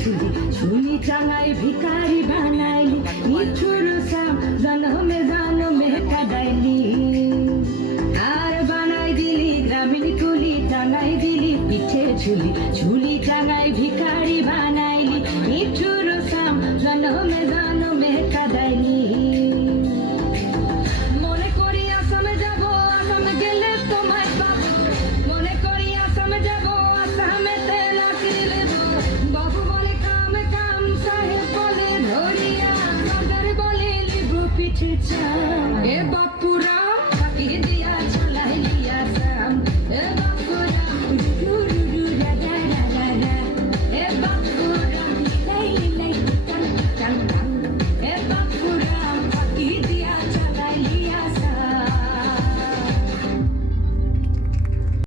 ঝুলি ঝুলি টাঙাই ভিখারি বানাইলি নিঠুর সাম জনমে জনমে কাদাইলি আর বানাই দিলি গ্রামীণ কুলি টাঙাই দিলি পিঠে ঝুলি ঝুলি টাঙাই ভিখারি বানাইলি নিঠুর সাম জনমে জনমে কাদাইলি মনে করি আসামে যাব আসামে গেলে তোমায় পাবো মনে করি আসামে যাব আসামেতে লাকি দেব বাবু বলে কাম কাম সাহেব বলে ধরিয়া বাজার বলে লিবু পিঠে চা এ বাপ